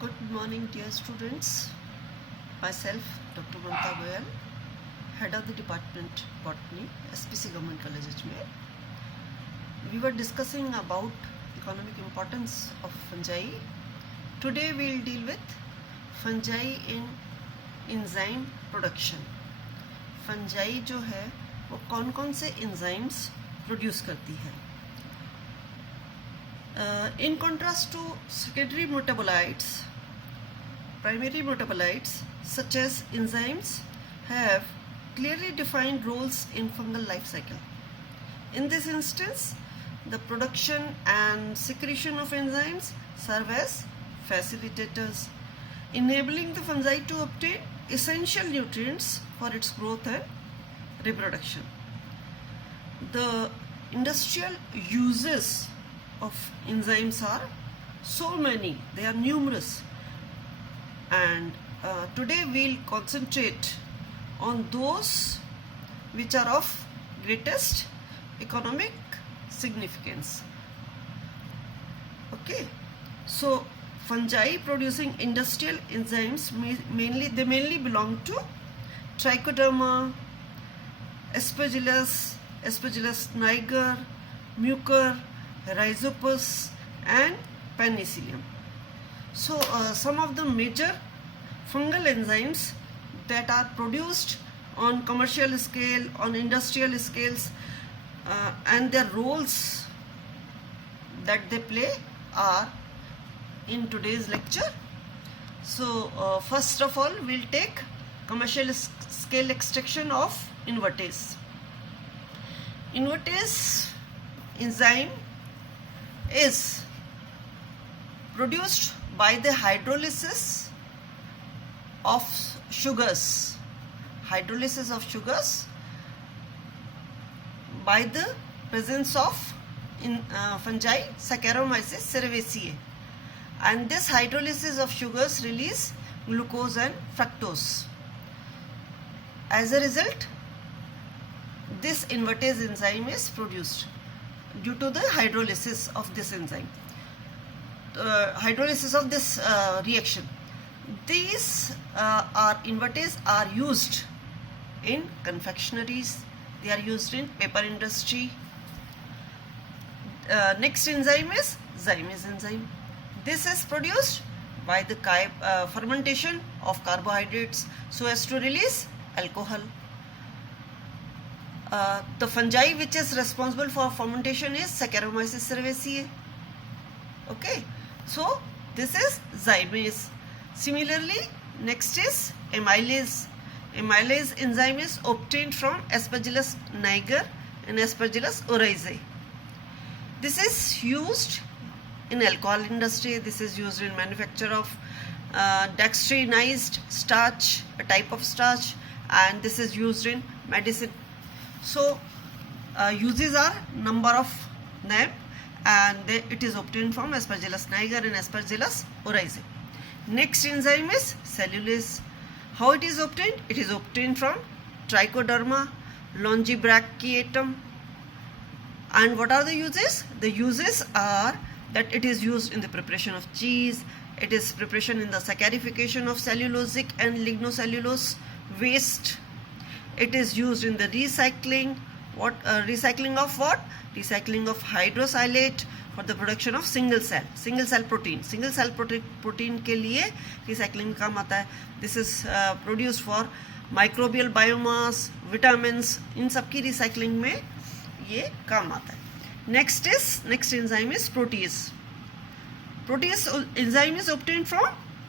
Good morning, dear students. Myself, Dr. Mamta Goyal, Head of the Department Botany, SPC Government College Ajmer. We were discussing about economic importance of fungi. Today we will deal with fungi in enzyme production. Fungi जो है वो कौन कौन से enzymes produce करती है. In contrast to secondary metabolites, primary metabolites such as enzymes have clearly defined roles in fungal life cycle. In this instance, the production and secretion of enzymes serve as facilitators, enabling the fungi to obtain essential nutrients for its growth and reproduction. The industrial uses of enzymes are so many, they are numerous, and today we'll concentrate on those which are of greatest economic significance. Okay, so fungi producing industrial enzymes mainly belong to Trichoderma, Aspergillus niger, Mucor, Rhizopus and Penicillium. So some of the major fungal enzymes that are produced on commercial scale, on industrial scales, and their roles that they play are in today's lecture. So first of all, we'll take commercial scale extraction of invertase. Invertase enzyme is produced by the hydrolysis of sugars. Hydrolysis of sugars by the presence of fungi Saccharomyces cerevisiae, and this hydrolysis of sugars release glucose and fructose. As a result, this invertase enzyme is produced due to the hydrolysis of this enzyme, hydrolysis of this reaction. These invertase are used in confectionaries, they are used in paper industry. Next enzyme is zymase enzyme. This is produced by the fermentation of carbohydrates so as to release alcohol. The fungi which is responsible for fermentation is Saccharomyces cerevisiae. Okay, so this is zymase. Similarly, next is amylase. Amylase enzyme is obtained from Aspergillus niger and Aspergillus oryzae. This is used in alcohol industry. This is used in manufacture of dextrinized starch, a type of starch, and this is used in medicine. So uses are number of them, and it is obtained from Aspergillus niger and Aspergillus oryzae. Next enzyme is cellulase. How it is obtained? It is obtained from Trichoderma longibrachiatum. And what are the uses? The uses are that it is used in the preparation of cheese, it is preparation in the saccharification of cellulosic and lignocellulose waste. It is used in the recycling. Recycling of what? Recycling of hydrosilate for the production of single cell protein. Single cell protein के लिए recycling काम आता है. This is produced for microbial biomass, vitamins, इन सब की recycling में ये काम आता है. Next enzyme is protease. Protease enzyme is obtained from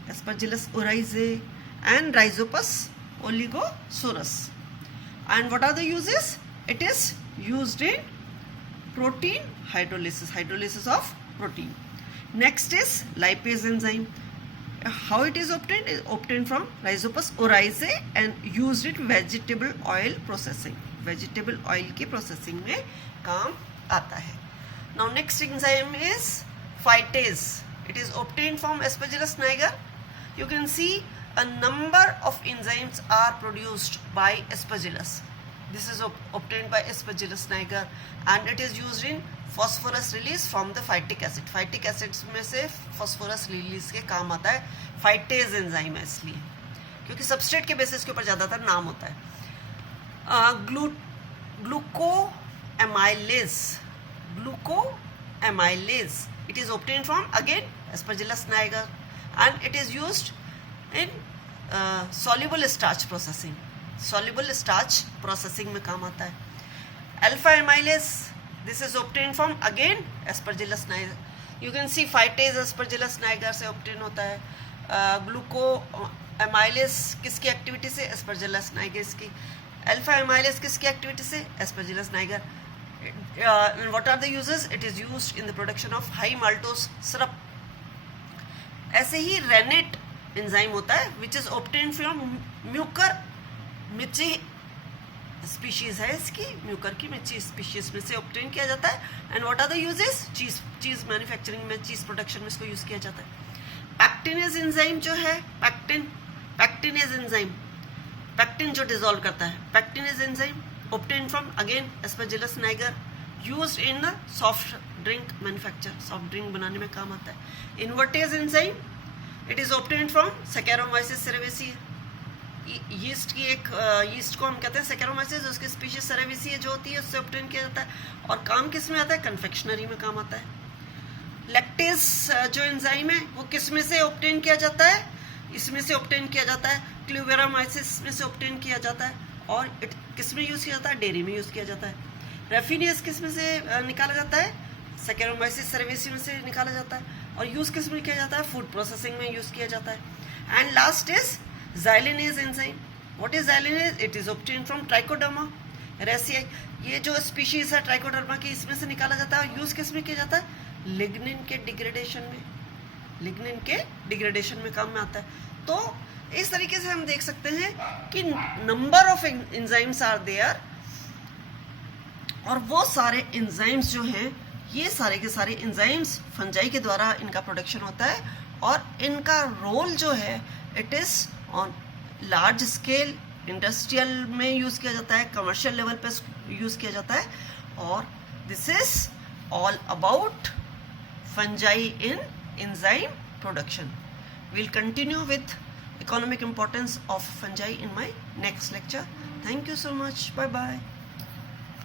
Aspergillus oryzae and Rhizopus oligosaurus. And what are the uses? It is used in protein hydrolysis of protein. Next is lipase enzyme. How it is obtained? It is obtained from Rhizopus oryzae and used in vegetable oil processing. Vegetable oil की processing में काम आता है. Now next enzyme is phytase. It is obtained from Aspergillus niger. You can see a number of enzymes are produced by Aspergillus. This is obtained by Aspergillus niger and it is used in phosphorus release from the phytic acid. Phytic acids में से phosphorus release के काम आता है. फाइटेज enzyme है इसलिए, क्योंकि substrate के बेसिस के ऊपर ज़्यादातर नाम होता है. glucoamylase, it is obtained from again Aspergillus niger, and it is used in soluble starch processing. soluble starch processing में काम आता है. alpha amylase, this is obtained from again Aspergillus niger. you can see phytase Aspergillus niger से obtain होता है. glucoamylase किसकी activity से? Aspergillus niger की. alpha amylase किसकी एक्टिविटी से? Aspergillus niger. What are the uses? It is used in the production of high maltose syrup. ऐसे ही rennet enzyme होता है which is obtained from Mucor मिर्ची स्पीशीज है इसकी. म्यूकर की मिर्ची स्पीशीज में से obtain किया जाता है. And what are the uses? Cheese manufacturing में, चीज प्रोडक्शन में इसको यूज किया जाता है. पैक्टिनेज एंजाइम जो है, पैक्टिनेज एंजाइम, पैक्टिन जो डिसॉल्व करता है, pectinase enzyme obtained from again Aspergillus niger, used in the soft drink manufacture. soft drink बनाने में काम आता है. invertase enzyme, it is obtained from Saccharomyces cerevisiae. Yeast की एक यीस्ट को हम कहते हैं Saccharomyces, उसकी स्पीशीज cerevisiae जो होती है उससे obtain किया जाता है. और काम किस में आता है? कन्फेक्शनरी में काम आता है. लैक्टेज जो एंजाइम है वो किस में से obtain किया जाता है? इसमें से obtain किया जाता है. Cluveromyces में से obtain किया जाता है. और किस में यूज़ किया जाता है? डेयरी में यूज़ किया जाता है. रेफिनियस किस में से निकाला जाता है? Saccharomyces cerevisiae में से निकाला जाता है. और यूज़ किस में किया जाता है? फूड प्रोसेसिंग में यूज़ किया जाता है. And last is xylanase enzyme. What is xylanase? It is obtained from Trichoderma reesei. ये जो स्पीशीज है ट्राइकोडर्मा की, इसमें से निकाला जाता है. और यूज़ किस में किया जाता है? लिग्निन के डिग्रेडेशन में. लिग्निन के डिग्रेडेशन में काम में आता है. तो इस तरीके से हम देख सकते हैं कि number of enzymes are there, और वो सारे एंजाइम्स जो हैं, ये सारे के सारे एंजाइम्स फंजाई के द्वारा इनका प्रोडक्शन होता है. और इनका रोल जो है it is on large scale industrial में यूज़ किया जाता है, कमर्शियल लेवल पे यूज़ किया जाता है. और this is all about fungi in enzyme production. we'll continue with economic importance of fungi in my next lecture. Thank you so much. Bye bye.